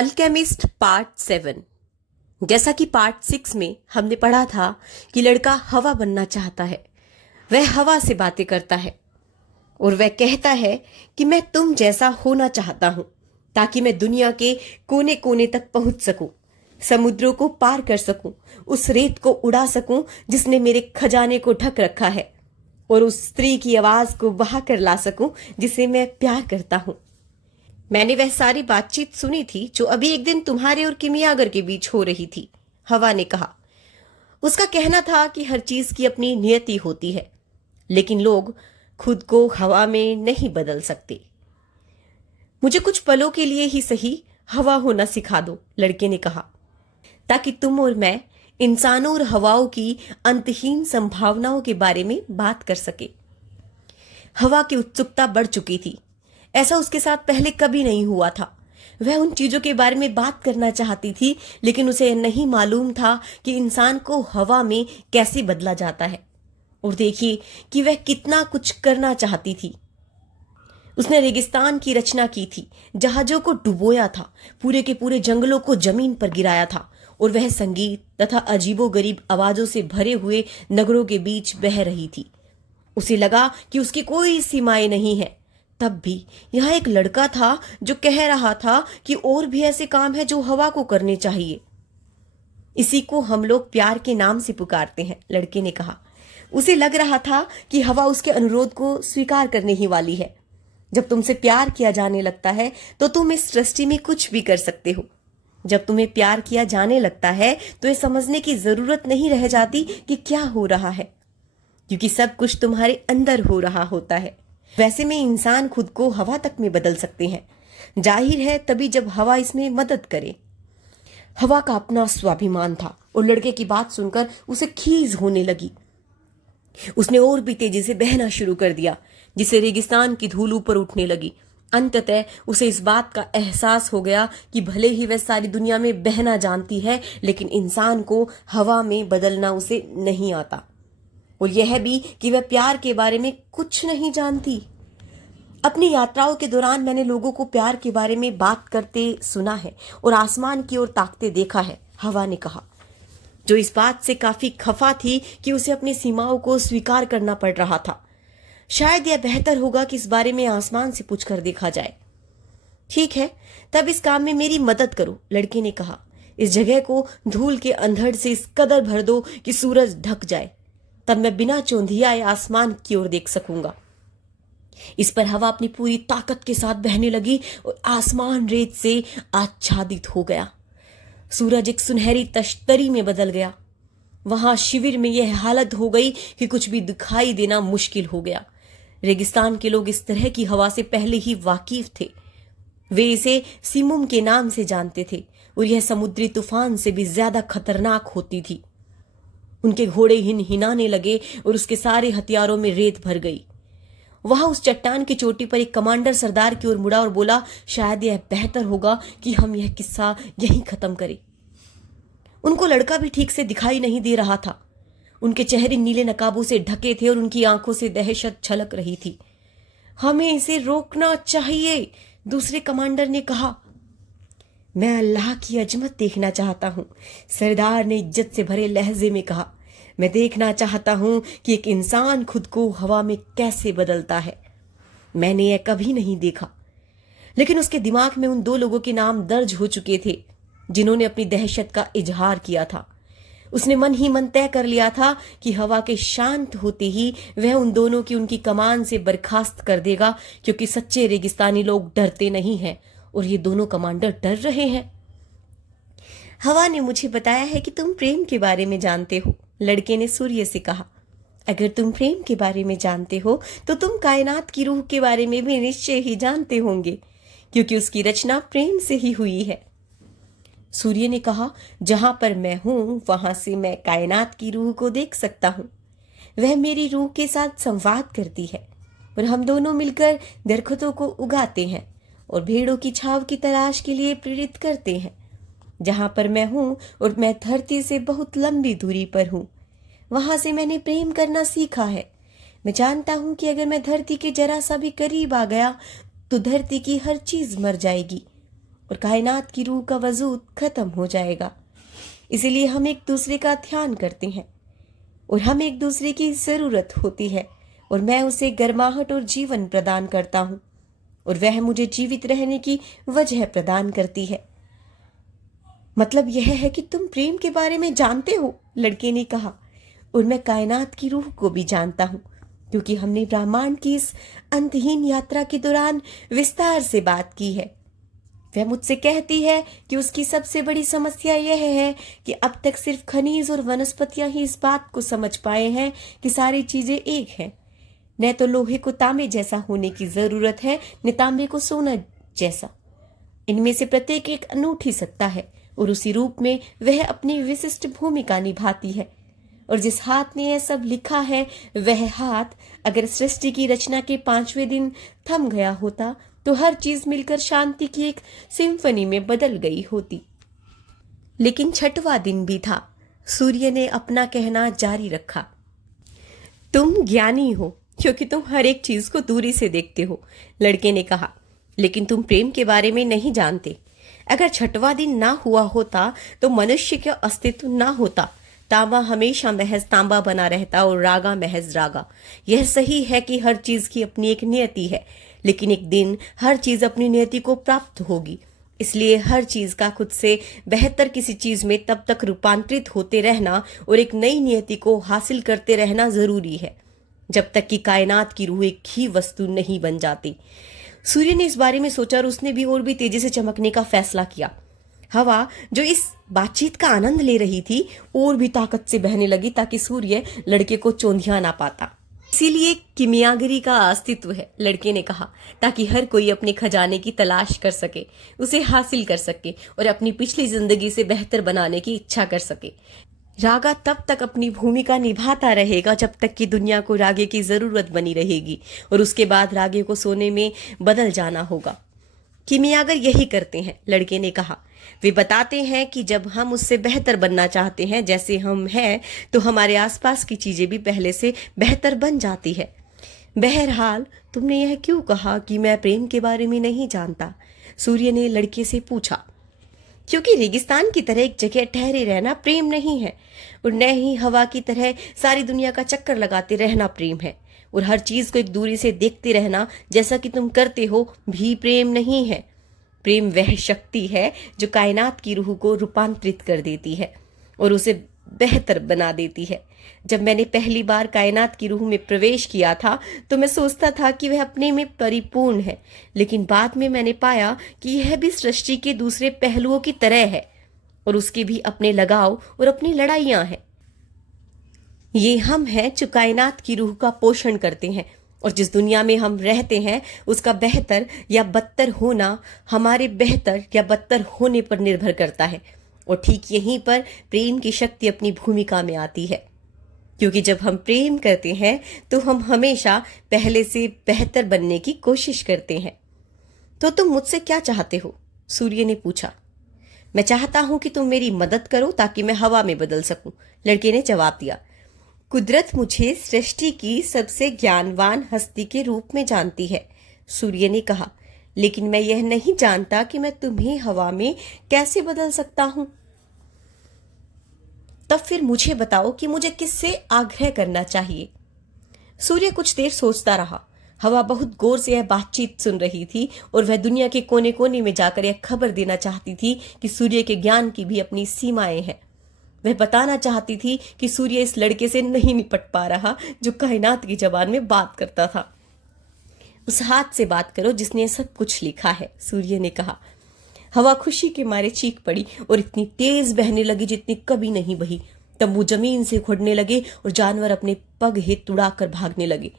Alchemist part 7। जैसा कि part 6 में हमने पढ़ा था कि लड़का हवा बनना चाहता है। वह हवा से बातें करता है और वह कहता है कि मैं तुम जैसा होना चाहता हूं ताकि मैं दुनिया के कोने कोने तक पहुंच सकूं, समुद्रों को पार कर सकूं, उस रेत को उड़ा सकूं जिसने मेरे खजाने को ढक रखा है, और उस स्त्री की आवाज को बहा कर ला सकूं जिसे मैं प्यार करता हूं। मैंने वह सारी बातचीत सुनी थी जो अभी एक दिन तुम्हारे और किमियागर के बीच हो रही थी, हवा ने कहा। उसका कहना था कि हर चीज की अपनी नियति होती है, लेकिन लोग खुद को हवा में नहीं बदल सकते। मुझे कुछ पलों के लिए ही सही हवा होना सिखा दो, लड़के ने कहा, ताकि तुम और मैं इंसानों और हवाओं की अंतहीन संभावनाओं के बारे में बात कर सके। हवा की उत्सुकता बढ़ चुकी थी। ऐसा उसके साथ पहले कभी नहीं हुआ था। वह उन चीजों के बारे में बात करना चाहती थी, लेकिन उसे नहीं मालूम था कि इंसान को हवा में कैसे बदला जाता है। और देखिए कि वह कितना कुछ करना चाहती थी। उसने रेगिस्तान की रचना की थी, जहाजों को डुबोया था, पूरे के पूरे जंगलों को जमीन पर गिराया था, और वह संगीत तथा अजीबोगरीब आवाजों से भरे हुए नगरों के बीच बह रही थी। उसे लगा कि उसकी कोई सीमाएं नहीं है। तब भी यहाँ एक लड़का था जो कह रहा था कि और भी ऐसे काम है जो हवा को करने चाहिए। इसी को हम लोग प्यार के नाम से पुकारते हैं, लड़के ने कहा। उसे लग रहा था कि हवा उसके अनुरोध को स्वीकार करने ही वाली है। जब तुमसे प्यार किया जाने लगता है तो तुम इस सृष्टि में कुछ भी कर सकते हो। जब तुम्हें प्यार किया जाने लगता है तो ये समझने की जरूरत नहीं रह जाती कि क्या हो रहा है, क्योंकि सब कुछ तुम्हारे अंदर हो रहा होता है। वैसे में इंसान खुद को हवा तक में बदल सकते हैं, जाहिर है तभी जब हवा इसमें मदद करे। हवा का अपना स्वाभिमान था और लड़के की बात सुनकर उसे खीज होने लगी। उसने और भी तेजी से बहना शुरू कर दिया, जिससे रेगिस्तान की धूल ऊपर उठने लगी। अंततः उसे इस बात का एहसास हो गया कि भले ही वह सारी दुनिया में बहना जानती है, लेकिन इंसान को हवा में बदलना उसे नहीं आता, और यह भी कि वह प्यार के बारे में कुछ नहीं जानती। अपनी यात्राओं के दौरान मैंने लोगों को प्यार के बारे में बात करते सुना है और आसमान की ओर ताकते देखा है, हवा ने कहा, जो इस बात से काफी खफा थी कि उसे अपनी सीमाओं को स्वीकार करना पड़ रहा था। शायद यह बेहतर होगा कि इस बारे में आसमान से पूछकर देखा जाए। ठीक है, तब इस काम में मेरी मदद करो, लड़के ने कहा। इस जगह को धूल के अंधड़ से इस कदर भर दो कि सूरज ढक जाए, तब मैं बिना चौंधियाए आसमान की ओर देख सकूंगा। इस पर हवा अपनी पूरी ताकत के साथ बहने लगी और आसमान रेत से आच्छादित हो गया। सूरज एक सुनहरी तश्तरी में बदल गया। वहां शिविर में यह हालत हो गई कि कुछ भी दिखाई देना मुश्किल हो गया। रेगिस्तान के लोग इस तरह की हवा से पहले ही वाकिफ थे। वे इसे सिमुम के नाम से जानते थे, और यह समुद्री तूफान से भी ज्यादा खतरनाक होती थी। उनके घोड़े हिनाने लगे और उसके सारे हथियारों में रेत भर गई। वहां उस चट्टान की चोटी पर एक कमांडर सरदार की ओर मुड़ा और बोला, शायद यह बेहतर होगा कि हम यह किस्सा यहीं खत्म करें। उनको लड़का भी ठीक से दिखाई नहीं दे रहा था। उनके चेहरे नीले नकाबों से ढके थे और उनकी आंखों से दहशत छलक रही थी। हमें इसे रोकना चाहिए, दूसरे कमांडर ने कहा। मैं अल्लाह की अजमत देखना चाहता हूं, सरदार ने इज्जत से भरे लहजे में कहा। मैं देखना चाहता हूं कि एक इंसान खुद को हवा में कैसे बदलता है। मैंने यह कभी नहीं देखा। लेकिन उसके दिमाग में उन दो लोगों के नाम दर्ज हो चुके थे जिन्होंने अपनी दहशत का इजहार किया था। उसने मन ही मन तय कर लिया था कि हवा के शांत होते ही वह उन दोनों की उनकी कमान से बर्खास्त कर देगा, क्योंकि सच्चे रेगिस्तानी लोग डरते नहीं हैं और ये दोनों कमांडर डर रहे हैं। हवा ने मुझे बताया है कि तुम प्रेम के बारे में जानते हो, लड़के ने सूर्य से कहा। अगर तुम प्रेम के बारे में जानते हो तो तुम कायनात की रूह के बारे में भी निश्चय ही जानते होंगे, क्योंकि उसकी रचना प्रेम से ही हुई है। सूर्य ने कहा, जहां पर मैं हूं वहां से मैं कायनात की रूह को देख सकता हूं। वह मेरी रूह के साथ संवाद करती है और हम दोनों मिलकर दरख्तों को उगाते हैं और भेड़ों की छाव की तलाश के लिए प्रेरित करते हैं। जहां पर मैं हूं और मैं धरती से बहुत लंबी दूरी पर हूं, वहां से मैंने प्रेम करना सीखा है। मैं जानता हूं कि अगर मैं धरती के जरा सा भी करीब आ गया तो धरती की हर चीज मर जाएगी और कायनात की रूह का वजूद खत्म हो जाएगा। इसीलिए हम एक दूसरे का ध्यान करते हैं और हम एक दूसरे की जरूरत होती है और मैं उसे गर्माहट और जीवन प्रदान करता हूं और वह मुझे जीवित रहने की वजह प्रदान करती है। मतलब यह है कि तुम प्रेम के बारे में जानते हो, लड़के ने कहा, और मैं कायनात की रूह को भी जानता हूं क्योंकि हमने ब्रह्मांड की इस अंतहीन यात्रा के दौरान विस्तार से बात की है। वह मुझसे कहती है कि उसकी सबसे बड़ी समस्या यह है कि अब तक सिर्फ खनिज और वनस्पतियां ही इस बात को समझ पाए हैं कि सारी चीजें एक हैं। न तो लोहे को तांबे जैसा होने की जरूरत है, न तांबे को सोना जैसा। इनमें से प्रत्येक एक अनूठी सत्ता है और उसी रूप में वह अपनी विशिष्ट भूमिका निभाती है। और जिस हाथ ने यह सब लिखा है, वह हाथ अगर सृष्टि की रचना के 5वें दिन थम गया होता तो हर चीज मिलकर शांति की एक सिम्फनी में बदल गई होती। लेकिन 6वां दिन भी था। सूर्य ने अपना कहना जारी रखा। तुम ज्ञानी हो क्योंकि तुम हर एक चीज को दूरी से देखते हो, लड़के ने कहा, लेकिन तुम प्रेम के बारे में नहीं जानते। अगर 6वां दिन ना हुआ होता तो मनुष्य का अस्तित्व ना होता। तांबा हमेशा महज तांबा बना रहता और रागा महज रागा। यह सही है कि हर चीज की अपनी एक नियति है, लेकिन एक दिन हर चीज अपनी नियति को प्राप्त होगी। इसलिए हर चीज का खुद से बेहतर किसी चीज में तब तक रूपांतरित होते रहना और एक नई नियति को हासिल करते रहना जरूरी है जब तक कि कायनात की रूह एक ही वस्तु नहीं बन जाती। सूर्य ने इस बारे में सोचा और उसने भी और भी तेजी से चमकने का फैसला किया। हवा जो इस बातचीत का आनंद ले रही थी और भी ताकत से बहने लगी ताकि सूर्य लड़के को चौंधिया ना पाता। इसीलिए किमियागरी का अस्तित्व है, लड़के ने कहा, ताकि हर कोई अपने खजाने की तलाश कर सके, उसे हासिल कर सके और अपनी पिछली जिंदगी से बेहतर बनाने की इच्छा कर सके। रागा तब तक अपनी भूमिका निभाता रहेगा जब तक कि दुनिया को रागे की जरूरत बनी रहेगी और उसके बाद रागे को सोने में बदल जाना होगा। किमियागर यही करते हैं, लड़के ने कहा। वे बताते हैं कि जब हम उससे बेहतर बनना चाहते हैं जैसे हम हैं, तो हमारे आसपास की चीजें भी पहले से बेहतर बन जाती है। बहरहाल, तुमने यह क्यों कहा कि मैं प्रेम के बारे में नहीं जानता? सूर्य ने लड़के से पूछा। क्योंकि रेगिस्तान की तरह एक जगह ठहरे रहना प्रेम नहीं है और न ही हवा की तरह सारी दुनिया का चक्कर लगाते रहना प्रेम है, और हर चीज को एक दूरी से देखते रहना जैसा कि तुम करते हो भी प्रेम नहीं है। प्रेम वह शक्ति है जो कायनात की रूह को रूपांतरित कर देती है और उसे बेहतर बना देती है। जब मैंने पहली बार कायनात की रूह में प्रवेश किया था तो मैं सोचता था कि वह अपने में परिपूर्ण है, लेकिन बाद में मैंने पाया कि यह भी सृष्टि के दूसरे पहलुओं की तरह है और उसके भी अपने लगाव और अपनी लड़ाइयां हैं। ये हम हैं जो कायनात की रूह का पोषण करते हैं और जिस दुनिया में हम रहते हैं उसका बेहतर या बदतर होना हमारे बेहतर या बदतर होने पर निर्भर करता है। और ठीक यहीं पर प्रेम की शक्ति अपनी भूमिका में आती है, क्योंकि जब हम प्रेम करते हैं तो हम हमेशा पहले से बेहतर बनने की कोशिश करते हैं। तो तुम मुझसे क्या चाहते हो? सूर्य ने पूछा। मैं चाहता हूं कि तुम मेरी मदद करो ताकि मैं हवा में बदल सकूं, लड़के ने जवाब दिया। कुदरत मुझे सृष्टि की सबसे ज्ञानवान हस्ती के रूप में जानती है, सूर्य ने कहा, लेकिन मैं यह नहीं जानता कि मैं तुम्हें हवा में कैसे बदल सकता हूं। तब फिर मुझे बताओ कि मुझे किससे आग्रह करना चाहिए। सूर्य कुछ देर सोचता रहा। हवा बहुत गौर से यह बातचीत सुन रही थी और वह दुनिया के कोने कोने में जाकर यह खबर देना चाहती थी कि सूर्य के ज्ञान की भी अपनी सीमाएं हैं। वह बताना चाहती थी कि सूर्य इस लड़के से नहीं निपट पा रहा जो कायनात की जबान में बात करता था। उस हाथ से बात करो जिसने सब कुछ लिखा है, सूर्य ने कहा। हवा खुशी के मारे चीख पड़ी और इतनी तेज बहने लगी जितनी कभी नहीं बही। तंबू जमीन से उखड़ने लगे और जानवर अपने पग हित उड़ाकर भागने लगे।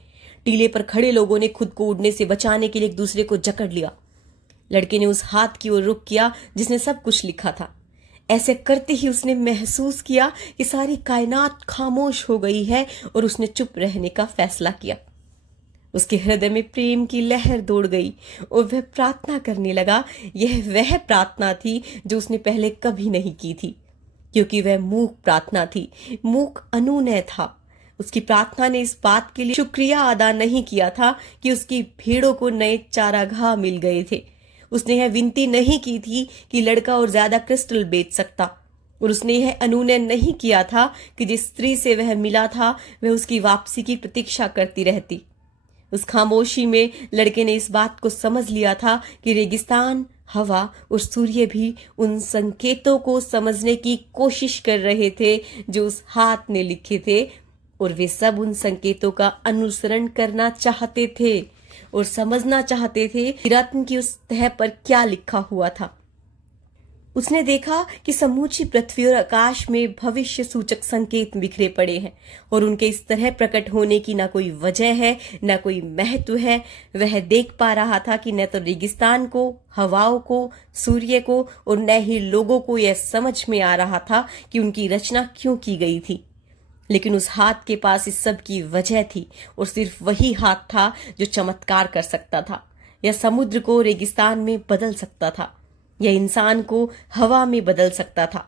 टीले पर खड़े लोगों ने खुद को उड़ने से बचाने के लिए एक दूसरे को जकड़ लिया। लड़के ने उस हाथ की ओर रुख किया जिसने सब कुछ लिखा था। ऐसे करते ही उसने महसूस किया कि सारी कायनात खामोश हो गई है और उसने चुप रहने का फैसला किया। उसके हृदय में प्रेम की लहर दौड़ गई और वह प्रार्थना करने लगा। यह वह प्रार्थना थी जो उसने पहले कभी नहीं की थी, क्योंकि वह मूक प्रार्थना थी, मूक अनुनय था। उसकी प्रार्थना ने इस बात के लिए शुक्रिया अदा नहीं किया था कि उसकी भेड़ों को नए चारागाह मिल गए थे। उसने यह विनती नहीं की थी कि लड़का और ज्यादा क्रिस्टल बेच सकता, और उसने यह अनुनय नहीं किया था कि जिस स्त्री से वह मिला था वह उसकी वापसी की प्रतीक्षा करती रहती। उस खामोशी में लड़के ने इस बात को समझ लिया था कि रेगिस्तान, हवा और सूर्य भी उन संकेतों को समझने की कोशिश कर रहे थे जो उस हाथ ने लिखे थे, और वे सब उन संकेतों का अनुसरण करना चाहते थे और समझना चाहते थे कि रत्न की उस तह पर क्या लिखा हुआ था। उसने देखा कि समूची पृथ्वी और आकाश में भविष्य सूचक संकेत बिखरे पड़े हैं, और उनके इस तरह प्रकट होने की न कोई वजह है, न कोई महत्व है। वह देख पा रहा था कि न तो रेगिस्तान को, हवाओं को, सूर्य को और न ही लोगों को यह समझ में आ रहा था कि उनकी रचना क्यों की गई थी, लेकिन उस हाथ के पास इस सब की वजह थी, और सिर्फ वही हाथ था जो चमत्कार कर सकता था। यह समुद्र को रेगिस्तान में बदल सकता था, यह इंसान को हवा में बदल सकता था,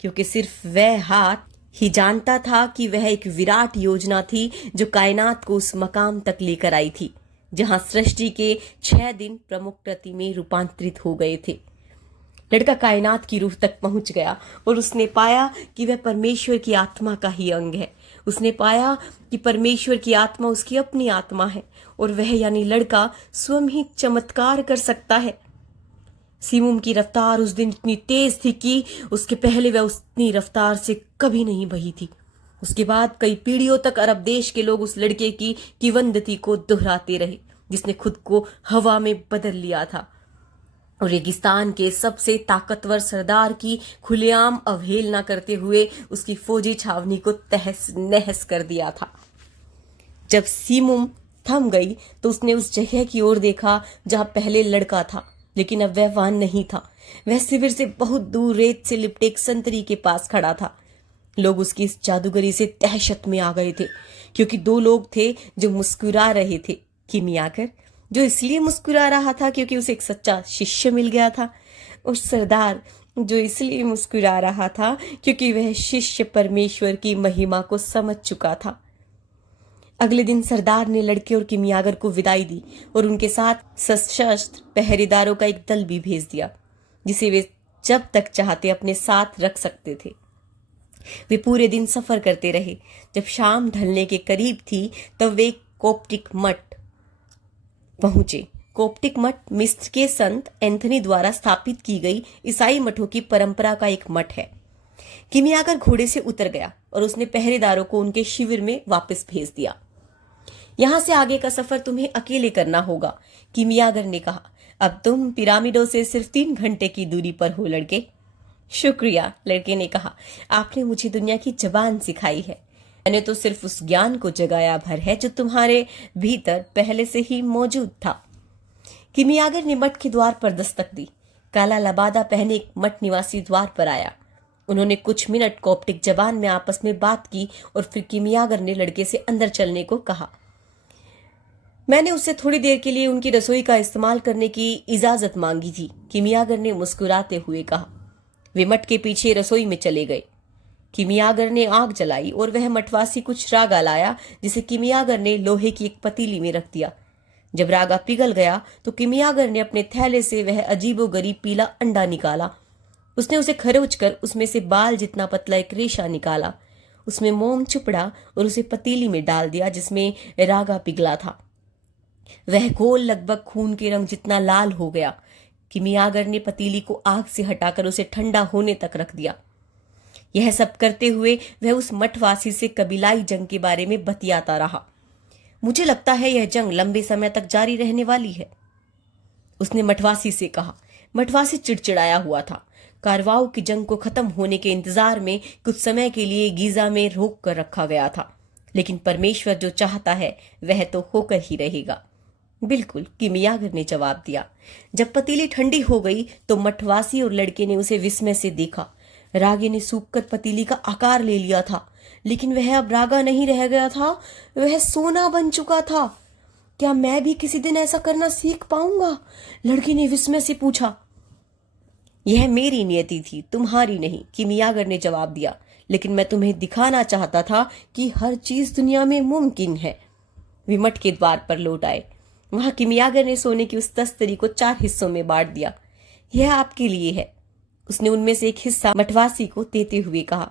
क्योंकि सिर्फ वह हाथ ही जानता था कि वह एक विराट योजना थी जो कायनात को उस मकाम तक लेकर आई थी जहां सृष्टि के 6 दिन प्रमुख कृति में रूपांतरित हो गए थे। लड़का कायनात की रूह तक पहुंच गया और उसने पाया कि वह परमेश्वर की आत्मा का ही अंग है। उसने पाया कि परमेश्वर की आत्मा उसकी अपनी आत्मा है, और वह यानी लड़का स्वयं ही चमत्कार कर सकता है। सीमुम की रफ्तार उस दिन इतनी तेज थी कि उसके पहले वह उतनी रफ्तार से कभी नहीं बही थी। उसके बाद कई पीढ़ियों तक अरब देश के लोग उस लड़के की किवंदती को दोहराते रहे जिसने खुद को हवा में बदल लिया था, और रेगिस्तान के सबसे ताकतवर सरदार की खुलेआम अवहेलना करते हुए उसकी फौजी छावनी को तहस नहस कर दिया था। जब सीमुम थम गई तो उसने उस जगह की ओर देखा जहां पहले लड़का था, लेकिन अब वह वहां नहीं था। वह शिविर से बहुत दूर रेत से लिपटे एक संतरी के पास खड़ा था। लोग उसकी इस जादूगरी से दहशत में आ गए थे, क्योंकि 2 लोग थे जो मुस्कुरा रहे थे। किमियागर, जो इसलिए मुस्कुरा रहा था क्योंकि उसे एक सच्चा शिष्य मिल गया था, और सरदार, जो इसलिए मुस्कुरा रहा था क्योंकि वह शिष्य परमेश्वर की महिमा को समझ चुका था। अगले दिन सरदार ने लड़के और किमियागर को विदाई दी और उनके साथ सशस्त्र पहरेदारों का एक दल भी भेज दिया, जिसे वे जब तक चाहते अपने साथ रख सकते थे। वे पूरे दिन सफर करते रहे। जब शाम ढलने के करीब थी तब वे कोप्टिक मठ पहुंचे। कोप्टिक मठ मिस्र के संत एंथनी द्वारा स्थापित की गई ईसाई मठों की परंपरा का एक मठ है। किमियागर घोड़े से उतर गया और उसने पहरेदारों को उनके शिविर में वापस भेज दिया। यहां से आगे का सफर तुम्हें अकेले करना होगा, किमियागर ने कहा। अब तुम पिरामिडों से सिर्फ 3 घंटे की दूरी पर हो लड़के। शुक्रिया, लड़के ने कहा। आपने मुझे दुनिया की जबान सिखाई है। मैंने तो सिर्फ उस ज्ञान को जगाया भर है जो तुम्हारे भीतर पहले से ही मौजूद था। किमियागर ने मठ के द्वार पर दस्तक दी। काला लबादा पहने एक मठ निवासी द्वार पर आया। उन्होंने कुछ मिनट कोप्टिक जबान में आपस में बात की और फिर किमियागर ने लड़के से अंदर चलने को कहा। मैंने उससे थोड़ी देर के लिए उनकी रसोई का इस्तेमाल करने की इजाजत मांगी थी, किमियागर ने मुस्कुराते हुए कहा। वे मठ के पीछे रसोई में चले गए। किमियागर ने आग जलाई और वह मठवासी कुछ रागा लाया, जिसे किमियागर ने लोहे की एक पतीली में रख दिया। जब रागा पिघल गया तो किमियागर ने अपने थैले से वह अजीबोगरीब पीला अंडा निकाला। उसने उसे खरोच कर उसमें से बाल जितना पतला एक रेशा निकाला। उसमें मोम चुपड़ा और उसे पतीली में डाल दिया जिसमें रागा पिघला था। वह घोल लगभग खून के रंग जितना लाल हो गया। किमियागर ने पतीली को आग से हटाकर उसे ठंडा होने तक रख दिया। यह सब करते हुए वह उस मठवासी से कबीलाई जंग के बारे में बतियाता रहा। मुझे लगता है यह जंग लंबे समय तक जारी रहने वाली है, उसने मठवासी से कहा। मठवासी चिड़चिड़ाया हुआ था। कारवाओं की जंग को खत्म होने के इंतजार में कुछ समय के लिए गीजा में रोक कर रखा गया था, लेकिन परमेश्वर जो चाहता है वह तो होकर ही रहेगा। बिल्कुल, किमियागर ने जवाब दिया। जब पतीली ठंडी हो गई तो मठवासी और लड़के ने उसे विस्मय से देखा। रागे ने सूखकर पतीली का आकार ले लिया था, लेकिन वह अब रागा नहीं रह गया था, वह सोना बन चुका था। क्या मैं भी किसी दिन ऐसा करना सीख पाऊंगा? लड़के ने विस्मय से पूछा। यह मेरी नियति थी, तुम्हारी नहीं, किमियागर ने जवाब दिया। लेकिन मैं तुम्हें दिखाना चाहता था कि हर चीज दुनिया में मुमकिन है। वे मठ के द्वार पर लौट आए। वहां किमियागर ने सोने की उस तस्तरी को 4 हिस्सों में बांट दिया। यह आपके लिए है, उसने उनमें से एक हिस्सा मठवासी को देते हुए कहा।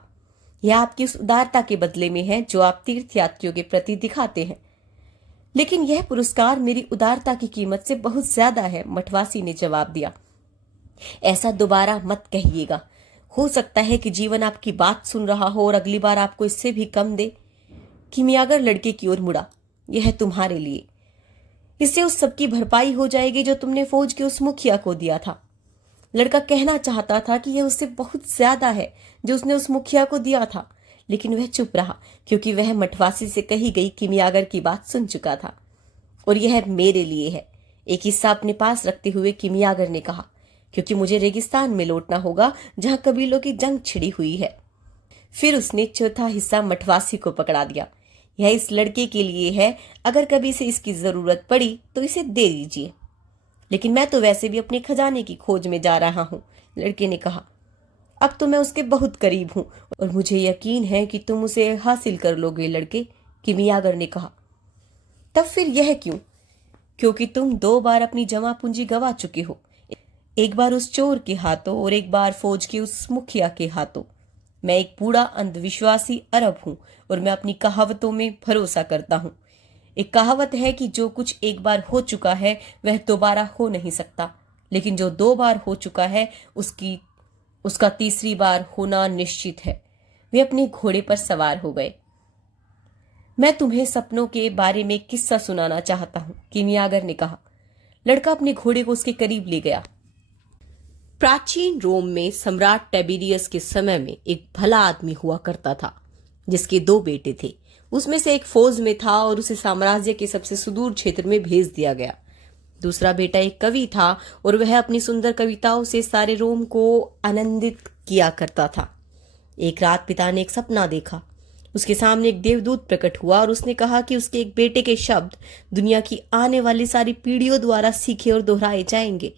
यह आपकी उस उदारता के बदले में है जो आप तीर्थयात्रियों के प्रति दिखाते हैं। लेकिन यह पुरस्कार मेरी उदारता की कीमत से बहुत ज्यादा है, मठवासी ने जवाब दिया। ऐसा दोबारा मत कहिएगा। हो सकता है कि जीवन आपकी बात सुन रहा हो और अगली बार आपको इससे भी कम दे। किमियागर लड़के की ओर मुड़ा। यह तुम्हारे लिए, इससे उस सब की भरपाई हो जाएगी जो तुमने फौज के उस मुखिया को दिया था। लड़का कहना चाहता था कि यह उससे बहुत ज्यादा है जो उसने उस मुखिया को दिया था, लेकिन वह चुप रहा क्योंकि वह मठवासी से कही गई किमियागर की बात सुन चुका था। और यह मेरे लिए है, एक हिस्सा अपने पास रखते हुए किमियागर ने कहा, क्योंकि मुझे रेगिस्तान में लौटना होगा जहां कबीलों की जंग छिड़ी हुई है। फिर उसने चौथा हिस्सा मठवासी को पकड़ा दिया। यह इस लड़के के लिए है, अगर कभी से इसकी जरूरत पड़ी तो इसे दे दीजिए। लेकिन मैं तो वैसे भी अपने खजाने की खोज में जा रहा हूं, लड़के ने कहा। अब तो मैं उसके बहुत करीब हूं और मुझे यकीन है कि तुम उसे हासिल कर लोगे, लड़के, किमियागर ने कहा। तब फिर यह क्यों? क्योंकि तुम 2 बार अपनी जमा पूंजी गंवा चुके हो, एक बार उस चोर के हाथों और एक बार फौज के उस मुखिया के हाथों। मैं एक बूढ़ा अंधविश्वासी अरब हूं और मैं अपनी कहावतों में भरोसा करता हूं। एक कहावत है कि जो कुछ एक बार हो चुका है वह दोबारा हो नहीं सकता, लेकिन जो 2 बार हो चुका है उसका तीसरी बार होना निश्चित है। वे अपने घोड़े पर सवार हो गए। मैं तुम्हें सपनों के बारे में एक किस्सा सुनाना चाहता हूं, किमियागर ने कहा। लड़का अपने घोड़े को उसके करीब ले गया। प्राचीन रोम में सम्राट टेबिरियस के समय में एक भला आदमी हुआ करता था जिसके 2 बेटे थे। उसमें से एक फौज में था और उसे साम्राज्य के सबसे सुदूर क्षेत्र में भेज दिया गया। दूसरा बेटा एक कवि था और वह अपनी सुंदर कविताओं से सारे रोम को आनंदित किया करता था। एक रात पिता ने एक सपना देखा। उसके सामने एक देवदूत प्रकट हुआ और उसने कहा कि उसके एक बेटे के शब्द दुनिया की आने वाली सारी पीढ़ियों द्वारा सीखे और दोहराए जाएंगे।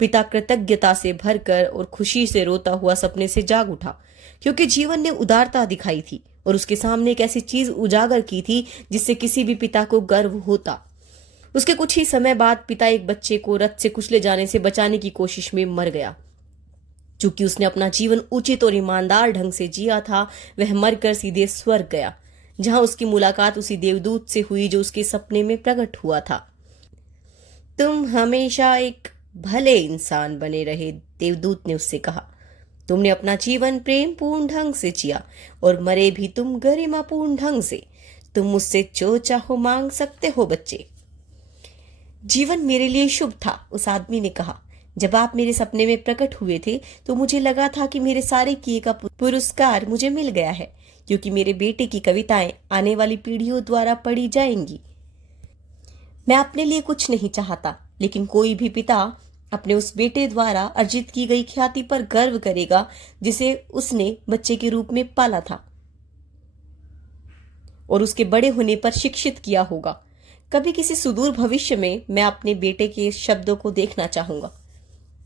पिता कृतज्ञता से भरकर और खुशी से रोता हुआ सपने से जाग उठा, क्योंकि जीवन ने उदारता दिखाई थी और उसके सामने एक ऐसी चीज उजागर की थी जिससे किसी भी पिता को गर्व होता। उसके कुछ ही समय बाद पिता एक बच्चे को रथ से कुचले जाने से बचाने की कोशिश में मर गया। चूंकि उसने अपना जीवन उचित और ईमानदार ढंग से जिया था, वह मरकर सीधे स्वर्ग गया, जहां उसकी मुलाकात उसी देवदूत से हुई जो उसके सपने में प्रकट हुआ था। तुम हमेशा एक भले इंसान बने रहे, देवदूत ने उससे कहा। तुमने अपना जीवन प्रेम पूर्ण ढंग से जिया और मरे भी तुम गरिमापूर्ण ढंग से। तुम मुझसे जो चाहो मांग सकते हो, बच्चे। जीवन मेरे लिए शुभ था, उस आदमी ने कहा। जब आप मेरे सपने में प्रकट हुए थे तो मुझे लगा था कि मेरे सारे किए का पुरस्कार मुझे मिल गया है, क्योंकि मेरे बेटे की कविताएं आने वाली पीढ़ियों द्वारा पढ़ी जाएंगी। मैं अपने लिए कुछ नहीं चाहता, लेकिन कोई भी पिता अपने उस बेटे द्वारा अर्जित की गई ख्याति पर गर्व करेगा जिसे उसने बच्चे के रूप में पाला था और उसके बड़े होने पर शिक्षित किया होगा। कभी किसी सुदूर भविष्य में मैं अपने बेटे के शब्दों को देखना चाहूंगा।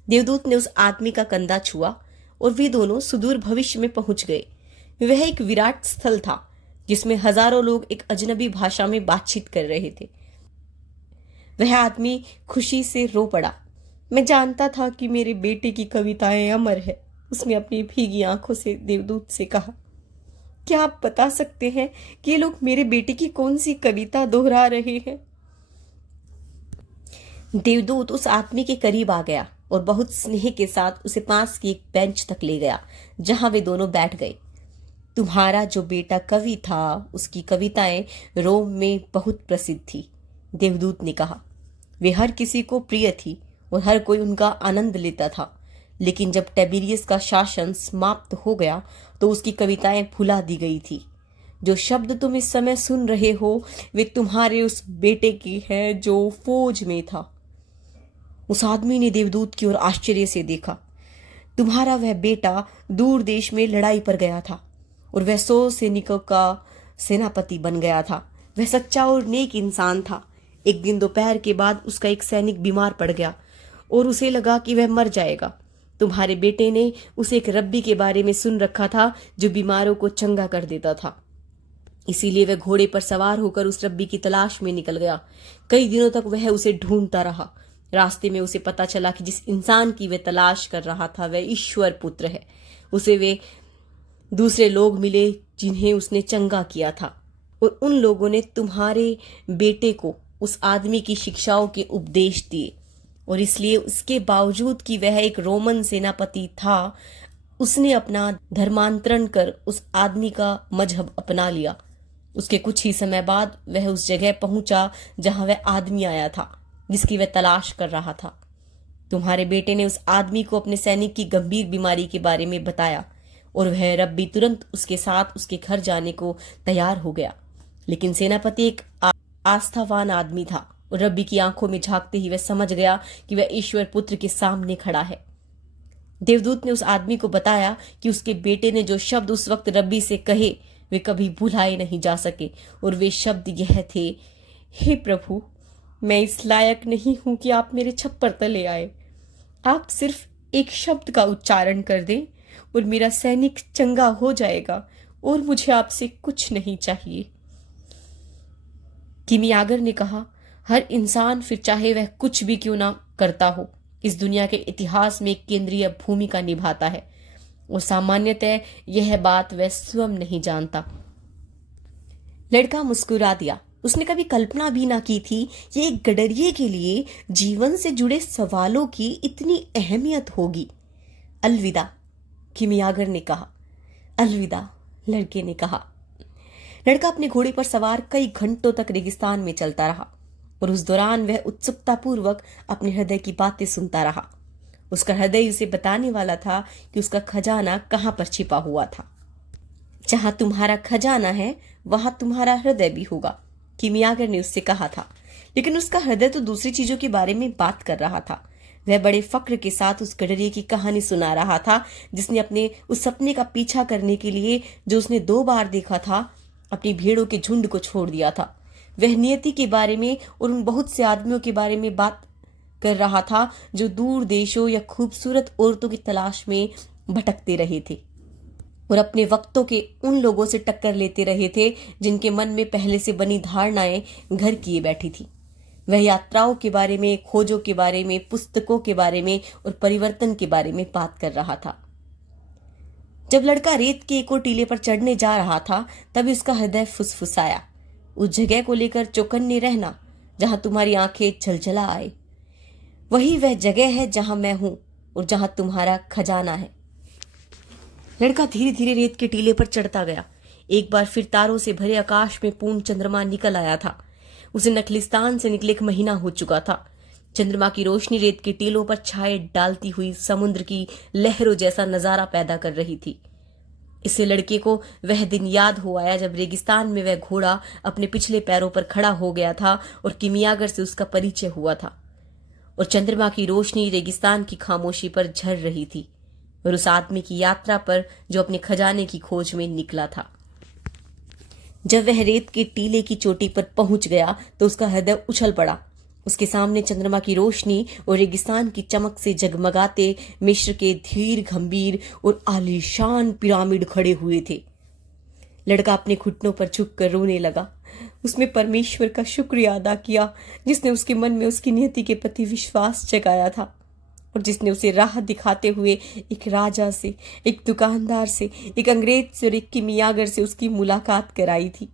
देवदूत ने उस आदमी का कंधा छुआ और वे दोनों सुदूर भविष्य में पहुंच गए। वह एक विराट स्थल था जिसमें हजारों लोग एक अजनबी भाषा में बातचीत कर रहे थे। वह आदमी खुशी से रो पड़ा। मैं जानता था कि मेरे बेटे की कविताएं अमर है, उसने अपनी भीगी आंखों से देवदूत से कहा। क्या आप बता सकते हैं कि ये लोग मेरे बेटे की कौन सी कविता दोहरा रहे हैं? देवदूत उस आदमी के करीब आ गया और बहुत स्नेह के साथ उसे पास की एक बेंच तक ले गया, जहां वे दोनों बैठ गए। तुम्हारा जो बेटा कवि था, उसकी कविताएं रोम में बहुत प्रसिद्ध थी, देवदूत ने कहा। वे हर किसी को प्रिय थी और हर कोई उनका आनंद लेता था। लेकिन जब टेबिरियस का शासन समाप्त हो गया तो उसकी कविताएं भुला दी गई थी। जो शब्द तुम इस समय सुन रहे हो वे तुम्हारे उस बेटे की हैं जो फौज में था। उस आदमी ने देवदूत की ओर आश्चर्य से देखा। तुम्हारा वह बेटा दूर देश में लड़ाई पर गया था और वह 100 सैनिकों का सेनापति बन गया था। वह सच्चा और नेक इंसान था। एक दिन दोपहर के बाद उसका एक सैनिक बीमार पड़ गया और उसे लगा कि वह मर जाएगा। तुम्हारे बेटे ने उसे एक रब्बी के बारे में सुन रखा था जो बीमारों को चंगा कर देता था। इसीलिए वह घोड़े पर सवार होकर उस रब्बी की तलाश में निकल गया। कई दिनों तक वह उसे ढूंढता रहा। रास्ते में उसे पता चला कि जिस इंसान की वह तलाश कर रहा था वह ईश्वर पुत्र है। उसे वे दूसरे लोग मिले जिन्हें उसने चंगा किया था, और उन लोगों ने तुम्हारे बेटे को उस आदमी की शिक्षाओं के उपदेश दिए, और इसलिए उसके बावजूद कि वह एक रोमन सेनापति था, उसने अपना धर्मांतरण कर उस आदमी का मजहब अपना लिया। उसके कुछ ही समय बाद वह उस जगह पहुंचा जहां वह आदमी आया था जिसकी वह तलाश कर रहा था। तुम्हारे बेटे ने उस आदमी को अपने सैनिक की गंभीर बीमारी के बारे में बताया, और वह रब्बी तुरंत उसके साथ उसके घर जाने को तैयार हो गया। लेकिन सेनापति एक आस्थावान आदमी था, और रब्बी की आंखों में झांकते ही वह समझ गया कि वह ईश्वर पुत्र के सामने खड़ा है। देवदूत ने उस आदमी को बताया कि उसके बेटे ने जो शब्द उस वक्त रब्बी से कहे वे कभी भुलाए नहीं जा सके, और वे शब्द यह थे, हे प्रभु, मैं इस लायक नहीं हूं कि आप मेरे छप्पर तले आए। आप सिर्फ एक शब्द का उच्चारण कर दें और मेरा सैनिक चंगा हो जाएगा, और मुझे आपसे कुछ नहीं चाहिए। किमियागर ने कहा, हर इंसान, फिर चाहे वह कुछ भी क्यों ना करता हो, इस दुनिया के इतिहास में एक केंद्रीय भूमिका निभाता है, और सामान्यतः यह बात वह स्वयं नहीं जानता। लड़का मुस्कुरा दिया। उसने कभी कल्पना भी ना की थी कि एक गडरिये के लिए जीवन से जुड़े सवालों की इतनी अहमियत होगी। अलविदा, किमियागर ने कहा। अलविदा, लड़के ने कहा। लड़का अपने घोड़े पर सवार कई घंटों तक रेगिस्तान में चलता रहा, और उस दौरान वह उत्सुकतापूर्वक अपने हृदय की बातें सुनता रहा। उसका हृदय उसे बताने वाला था कि उसका खजाना कहां पर छिपा हुआ था। जहां तुम्हारा खजाना है वहां तुम्हारा हृदय भी होगा, किमियागर ने उससे कहा था। लेकिन उसका हृदय तो दूसरी चीजों के बारे में बात कर रहा था। वह बड़े फक्र के साथ उस गडरिये की कहानी सुना रहा था जिसने अपने उस सपने का पीछा करने के लिए, जो उसने 2 बार देखा था, अपनी भेड़ों के झुंड को छोड़ दिया था। वह नियति के बारे में और उन बहुत से आदमियों के बारे में बात कर रहा था जो दूर देशों या खूबसूरत औरतों की तलाश में भटकते रहे थे, और अपने वक्तों के उन लोगों से टक्कर लेते रहे थे जिनके मन में पहले से बनी धारणाएं घर किए बैठी थी। वह यात्राओं के बारे में, खोजों के बारे में, पुस्तकों के बारे में और परिवर्तन के बारे में बात कर रहा था। जब लड़का रेत के एक और टीले पर चढ़ने जा रहा था, तभी उसका हृदय फुसफुसाया, उस जगह को लेकर चौकन्ने रहना जहां तुम्हारी आंखें झलझला आए। वही वह जगह है जहां मैं हूं और जहां तुम्हारा खजाना है। लड़का धीरे धीरे रेत के टीले पर चढ़ता गया। एक बार फिर तारों से भरे आकाश में पूर्ण चंद्रमा निकल आया था। उसे नखलिस्तान से निकले 1 महीना हो चुका था। चंद्रमा की रोशनी रेत के टीलों पर छाए डालती हुई समुद्र की लहरों जैसा नजारा पैदा कर रही थी। इससे लड़के को वह दिन याद हो आया जब रेगिस्तान में वह घोड़ा अपने पिछले पैरों पर खड़ा हो गया था और किमियागर से उसका परिचय हुआ था, और चंद्रमा की रोशनी रेगिस्तान की खामोशी पर झर रही थी, और उस आदमी की यात्रा पर जो अपने खजाने की खोज में निकला था। जब वह रेत के टीले की चोटी पर पहुंच गया तो उसका हृदय उछल पड़ा। उसके सामने चंद्रमा की रोशनी और रेगिस्तान की चमक से जगमगाते मिस्र के धीर, गंभीर और आलीशान पिरामिड खड़े हुए थे। लड़का अपने घुटनों पर झुककर रोने लगा। उसने परमेश्वर का शुक्रिया अदा किया जिसने उसके मन में उसकी नियति के प्रति विश्वास जगाया था, और जिसने उसे राह दिखाते हुए एक राजा से, एक दुकानदार से, एक अंग्रेज से और एक किमियागर से उसकी मुलाकात कराई थी,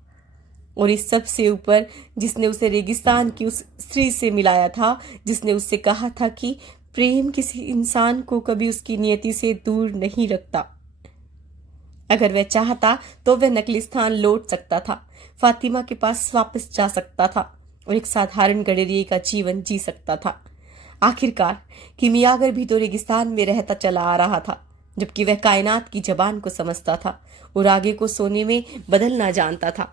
और इस सब से ऊपर जिसने उसे रेगिस्तान की उस स्त्री से मिलाया था जिसने उससे कहा था कि प्रेम किसी इंसान को कभी उसकी नियति से दूर नहीं रखता। अगर वह चाहता तो वह नकलिस्तान लौट सकता था, फातिमा के पास वापस जा सकता था और एक साधारण गडरिये का जीवन जी सकता था। आखिरकार किमियागर भी तो रेगिस्तान में रहता चला आ रहा था, जबकि वह कायनात की जबान को समझता था और आगे को सोने में बदलना जानता था।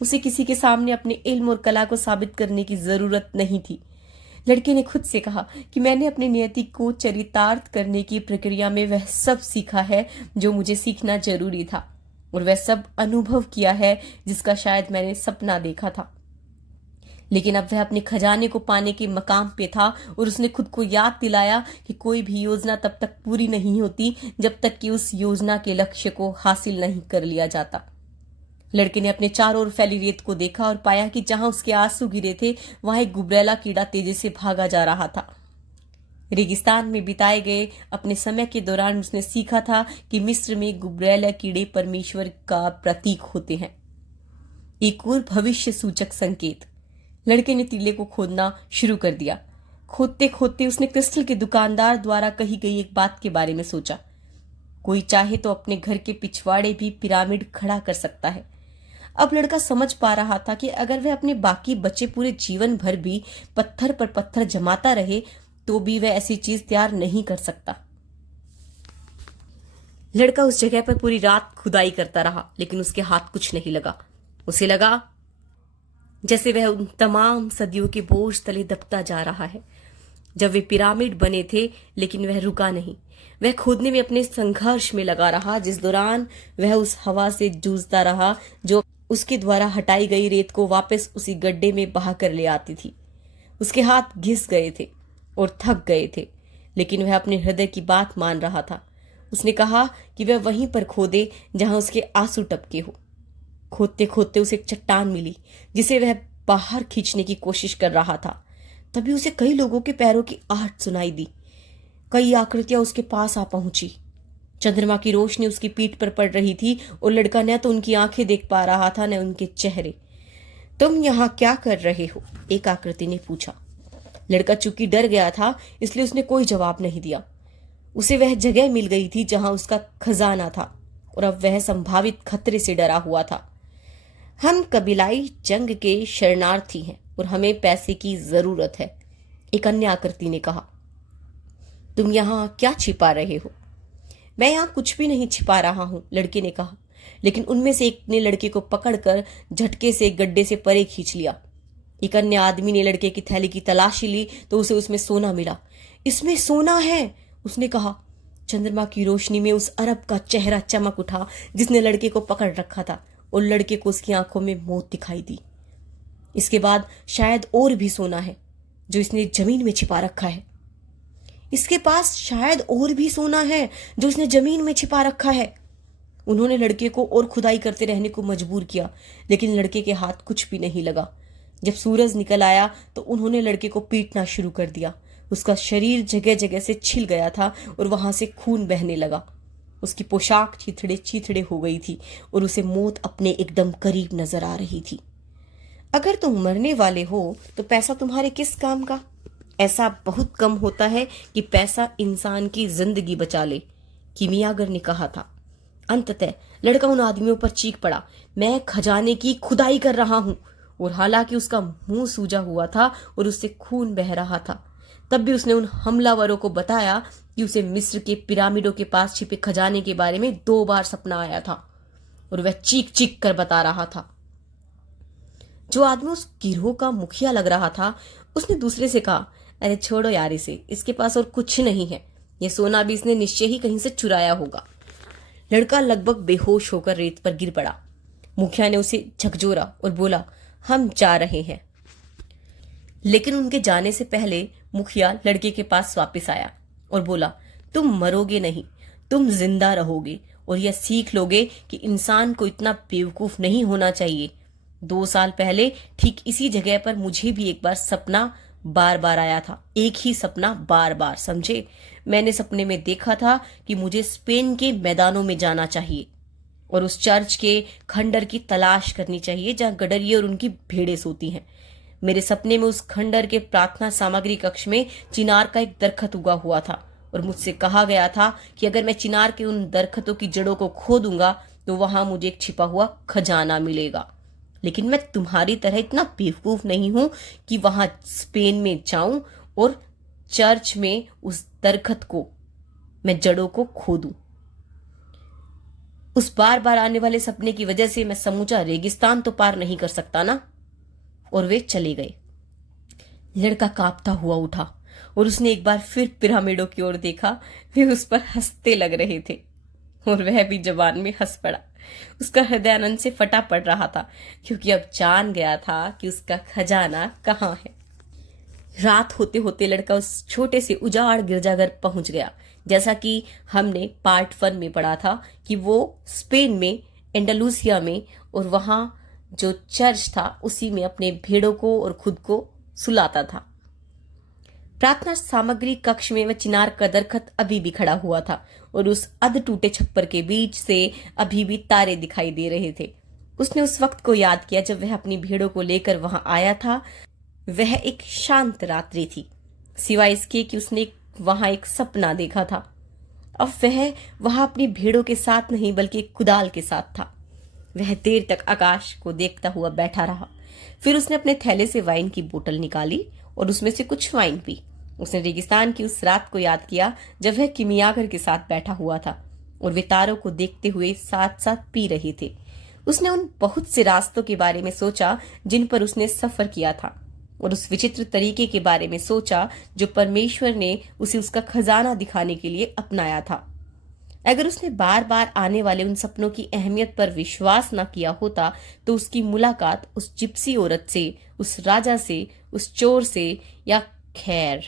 उसे किसी के सामने अपने इल्म और कला को साबित करने की जरूरत नहीं थी। लड़के ने खुद से कहा कि मैंने अपनी नियति को चरितार्थ करने की प्रक्रिया में वह सब सीखा है जो मुझे सीखना जरूरी था, और वह सब अनुभव किया है जिसका शायद मैंने सपना देखा था। लेकिन अब वह अपने खजाने को पाने के मकाम पे था, और उसने खुद को याद दिलाया कि कोई भी योजना तब तक पूरी नहीं होती जब तक कि उस योजना के लक्ष्य को हासिल नहीं कर लिया जाता। लड़के ने अपने चारों ओर फैली रेत को देखा और पाया कि जहां उसके आंसू गिरे थे वहां एक गुबरैला कीड़ा तेजी से भागा जा रहा था। रेगिस्तान में बिताए गए अपने समय के दौरान उसने सीखा था कि मिस्र में गुबरैला कीड़े परमेश्वर का प्रतीक होते हैं, एक और भविष्य सूचक संकेत। लड़के ने टीले को खोदना शुरू कर दिया। खोदते खोदते उसने क्रिस्टल के दुकानदार द्वारा कही गई एक बात के बारे में सोचा, कोई चाहे तो अपने घर के पिछवाड़े भी पिरामिड खड़ा कर सकता है। अब लड़का समझ पा रहा था कि अगर वह अपने बाकी बचे पूरे जीवन भर भी पत्थर पर पत्थर जमाता रहे तो भी वह ऐसी चीज तैयार नहीं कर सकता। लड़का उस जगह पर पूरी रात खुदाई करता रहा, लेकिन उसके हाथ कुछ नहीं लगा। उसे लगा जैसे वह उन तमाम सदियों के बोझ तले दबता जा रहा है जब वे पिरामिड बने थे, लेकिन वह रुका नहीं। वह खोदने में अपने संघर्ष में लगा रहा, जिस दौरान वह उस हवा से जूझता रहा जो उसके द्वारा हटाई गई रेत को वापस उसी गड्ढे में बहा कर ले आती थी। उसके हाथ घिस गए थे और थक गए थे, लेकिन वह अपने हृदय की बात मान रहा था। उसने कहा कि वह वहीं पर खोदे जहां उसके आंसू टपके हो। खोदते खोदते उसे एक चट्टान मिली जिसे वह बाहर खींचने की कोशिश कर रहा था। तभी उसे कई लोगों के पैरों की आहट सुनाई दी। कई आकृतियां उसके पास आ पहुंची। चंद्रमा की रोशनी उसकी पीठ पर पड़ रही थी और लड़का न तो उनकी आंखें देख पा रहा था न उनके चेहरे। तुम यहाँ क्या कर रहे हो? एक आकृति ने पूछा। लड़का चूंकि डर गया था इसलिए उसने कोई जवाब नहीं दिया। उसे वह जगह मिल गई थी जहां उसका खजाना था और अब वह संभावित खतरे से डरा हुआ था। हम कबीलाई जंग के शरणार्थी हैं और हमें पैसे की जरूरत है, एक अन्य आकृति ने कहा। तुम यहाँ क्या छिपा रहे हो? मैं यहाँ कुछ भी नहीं छिपा रहा हूं, लड़के ने कहा। लेकिन उनमें से एक ने लड़के को पकड़कर झटके से गड्ढे से परे खींच लिया। एक अन्य आदमी ने लड़के की थैली की तलाशी ली तो उसे उसमें सोना मिला। इसमें सोना है, उसने कहा। चंद्रमा की रोशनी में उस अरब का चेहरा चमक उठा जिसने लड़के को पकड़ रखा था और लड़के को उसकी आंखों में मौत दिखाई दी। इसके बाद शायद और भी सोना है जो इसने जमीन में छिपा रखा है। इसके पास शायद और भी सोना है जो इसने जमीन में छिपा रखा है। उन्होंने लड़के को और खुदाई करते रहने को मजबूर किया, लेकिन लड़के के हाथ कुछ भी नहीं लगा। जब सूरज निकल आया तो उन्होंने लड़के को पीटना शुरू कर दिया। उसका शरीर जगह जगह से छिल गया था और वहां से खून बहने लगा। उसकी पोशाक चीथड़े चीथड़े हो गई थी और उसे मौत अपने एकदम करीब नजर आ रही थी। अगर तुम मरने वाले हो तो पैसा तुम्हारे किस काम का? ऐसा बहुत कम होता है कि पैसा इंसान की जिंदगी बचा ले, कीमियागर ने कहा था। अंततः लड़का उन आदमियों पर चीख पड़ा, मैं खजाने की खुदाई कर रहा हूं। और हालांकि उसका मुंह सूजा हुआ था और उससे खून बह रहा था, तब भी उसने उन हमलावरों को बताया कि उसे मिस्र के पिरामिडों के पास छिपे खजाने के बारे में 2 बार सपना आया था और वह चीख चीख कर बता रहा था। जो आदमी उस गिरोह का मुखिया लग रहा था उसने दूसरे से कहा, अरे छोड़ो यार इसे, इसके पास और कुछ नहीं है। ये सोना भी इसने निश्चय ही कहीं से चुराया होगा। लड़का लगभग बेहोश होकर रेत पर गिर पड़ा। मुखिया ने उसे झकझोरा और बोला, हम जा रहे हैं। लेकिन उनके जाने से पहले मुखिया लड़के के पास वापस आया और बोला, तुम मरोगे नहीं, तुम जिंदा रहोगे और यह सीख लोगे कि इंसान को इतना बेवकूफ नहीं होना चाहिए। 2 साल पहले ठीक इसी जगह पर मुझे भी एक बार सपना बार बार आया था, एक ही सपना बार बार, समझे? मैंने सपने में देखा था कि मुझे स्पेन के मैदानों में जाना चाहिए और उस चर्च के खंडर की तलाश करनी चाहिए जहां गडरिये और उनकी भेड़ें सोती हैं। मेरे सपने में उस खंडर के प्रार्थना सामग्री कक्ष में चिनार का एक दरखत उगा हुआ था और मुझसे कहा गया था कि अगर मैं चिनार के उन दरखतों की जड़ों को खोदूंगा तो वहां मुझे एक छिपा हुआ खजाना मिलेगा। लेकिन मैं तुम्हारी तरह इतना बेवकूफ नहीं हूं कि वहां स्पेन में जाऊं और चर्च में उस दरखत को मैं जड़ों को खोदूं। उस बार बार आने वाले सपने की वजह से मैं समूचा रेगिस्तान तो पार नहीं कर सकता ना। और वे चले गए। लड़का कांपता हुआ उठा और उसने एक बार फिर पिरामिडों की ओर देखा। वे उस पर हंसते लग रहे थे और वह भी जबान में हंस पड़ा। उसका हृदय आनंद से फटा पड़ रहा था क्योंकि अब जान गया था कि उसका खजाना कहाँ है। रात होते होते लड़का उस छोटे से उजाड़ गिरजाघर पहुंच गया। जैसा कि हमने पार्ट 1 में पढ़ा था कि वो स्पेन में एंडालूसिया में, और वहां जो चर्च था उसी में अपने भेड़ों को और खुद को सुलाता था। प्रार्थना सामग्री कक्ष में वह चिनार का दरखत अभी भी खड़ा हुआ था और उस अध टूटे छप्पर के बीच से अभी भी तारे दिखाई दे रहे थे। उसने उस वक्त को याद किया जब वह अपनी भेड़ों को लेकर वहां आया था। वह एक शांत रात्रि थी, सिवाय इसके कि उसने वहां एक सपना देखा था। अब वह वहां अपनी भेड़ों के साथ नहीं बल्कि एक कुदाल के साथ था। वह देर तक आकाश को देखता हुआ बैठा रहा। फिर उसने अपने थैले से वाइन की बोतल निकाली और उसमें से कुछ वाइन पी। उसने रेगिस्तान की उस रात को याद किया जब वह किमियागर के साथ बैठा हुआ था और वे तारों को देखते हुए साथ साथ पी रहे थे। उसने उन बहुत से रास्तों के बारे में सोचा जिन पर उसने सफर किया था और उस विचित्र तरीके के बारे में सोचा जो परमेश्वर ने उसे उसका खजाना दिखाने के लिए अपनाया था। अगर उसने बार बार आने वाले उन सपनों की अहमियत पर विश्वास न किया होता तो उसकी मुलाकात उस जिप्सी औरत से, उस राजा से, उस चोर से, या खैर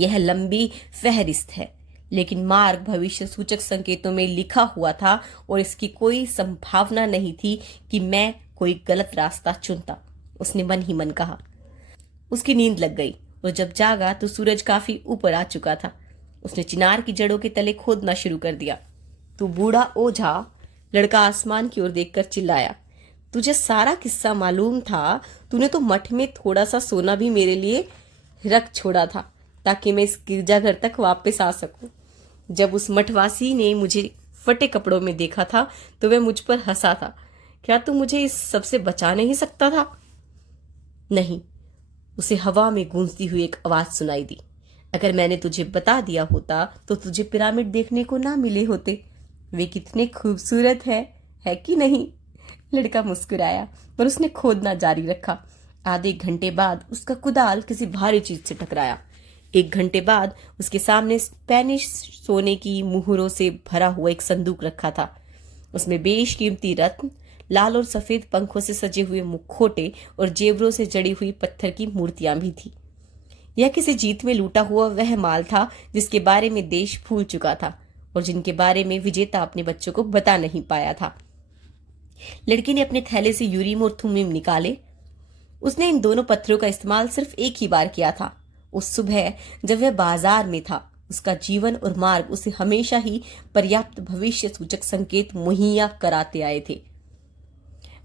यह लंबी फहरिस्त है, लेकिन मार्ग भविष्य सूचक संकेतों में लिखा हुआ था और इसकी कोई संभावना नहीं थी कि मैं कोई गलत रास्ता चुनता। उसने मन ही मन कहा। उसकी नींद लग गई और जब जागा तो सूरज काफी ऊपर आ चुका था। उसने चिनार की जड़ों के तले खोदना शुरू कर दिया। तू बूढ़ा ओझा, लड़का आसमान की ओर देखकर चिल्लाया। तुझे सारा किस्सा मालूम था? तूने तो मठ में थोड़ा सा सोना भी मेरे लिए रख छोड़ा था ताकि मैं इस गिरजाघर तक वापस आ सकूं। जब उस मठवासी ने मुझे फटे कपड़ों में देखा था तो वह मुझ पर हंसा था। क्या तू मुझे इस सब से बचा नहीं सकता था? नहीं, उसे हवा में गूंजती हुई एक आवाज सुनाई दी। अगर मैंने तुझे बता दिया होता तो तुझे पिरामिड देखने को ना मिले होते। वे कितने खूबसूरत है कि नहीं? लड़का मुस्कुराया पर उसने खोदना जारी रखा। आधे घंटे बाद उसका कुदाल किसी भारी चीज से टकराया। 1 घंटे बाद उसके सामने स्पेनिश सोने की मुहरों से भरा हुआ एक संदूक रखा था। उसमें बेशकीमती रत्न, लाल और सफेद पंखों से सजे हुए मुखौटे और जेवरों से जड़ी हुई पत्थर की मूर्तियां भी थी। यह किसी जीत में लूटा हुआ वह माल था जिसके बारे में देश भूल चुका था और जिनके बारे में विजेता अपने बच्चों को बता नहीं पाया था। लड़की ने अपने थैले से यूरीम और थुम्मिम निकाले। उसने इन दोनों पत्थरों का इस्तेमाल सिर्फ एक ही बार किया था, उस सुबह जब वह बाजार में था। उसका जीवन और मार्ग उसे हमेशा ही पर्याप्त भविष्य सूचक संकेत मुहैया कराते आए थे।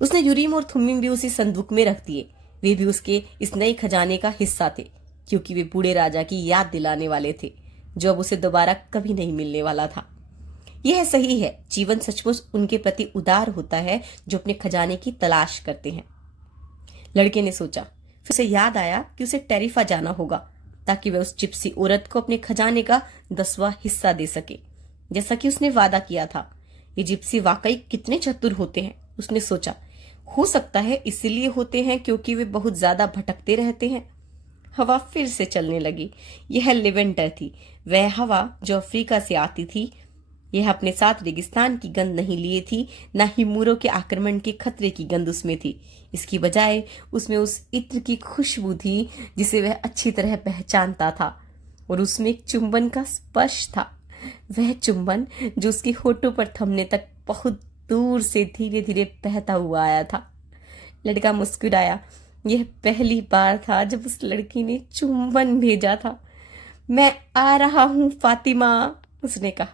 उसने यूरीम और थुम्मिम भी उसी संदूक में रख दिए। वे भी उसके इस नए खजाने का हिस्सा थे क्योंकि वे बूढ़े राजा की याद दिलाने वाले थे जो अब उसे दोबारा कभी नहीं मिलने वाला था। यह सही है, जीवन सचमुच उनके प्रति उदार होता है जो अपने खजाने की तलाश करते हैं। लड़के ने सोचा। फिर उसे याद आया कि उसे टेरिफा जाना होगा ताकि वह उस जिप्सी औरत को अपने खजाने का 10वां हिस्सा दे सके जैसा कि उसने वादा किया था। ये जिप्सी वाकई कितने चतुर होते हैं, उसने सोचा। हो सकता है इसलिए होते हैं क्योंकि वे बहुत ज्यादा भटकते रहते हैं। हवा फिर से चलने लगी। यह लिवेंटर थी, वह हवा जो अफ्रीका से आती थी। यह अपने साथ रेगिस्तान की गंध नहीं लिए थी, न ही मूरों के आक्रमण के खतरे की गंध उसमें थी। इसकी बजाय उसमें उस इत्र की खुशबू थी जिसे वह अच्छी तरह पहचानता था और उसमें एक चुंबन का स्पर्श था। वह चुंबन जो उसके होठों पर थमने तक बहुत दूर से धीरे धीरे बहता हुआ आया था। लड़का मुस्कुराया। यह पहली बार था जब उस लड़की ने चुंबन भेजा था। मैं आ रहा हूं फातिमा, उसने कहा।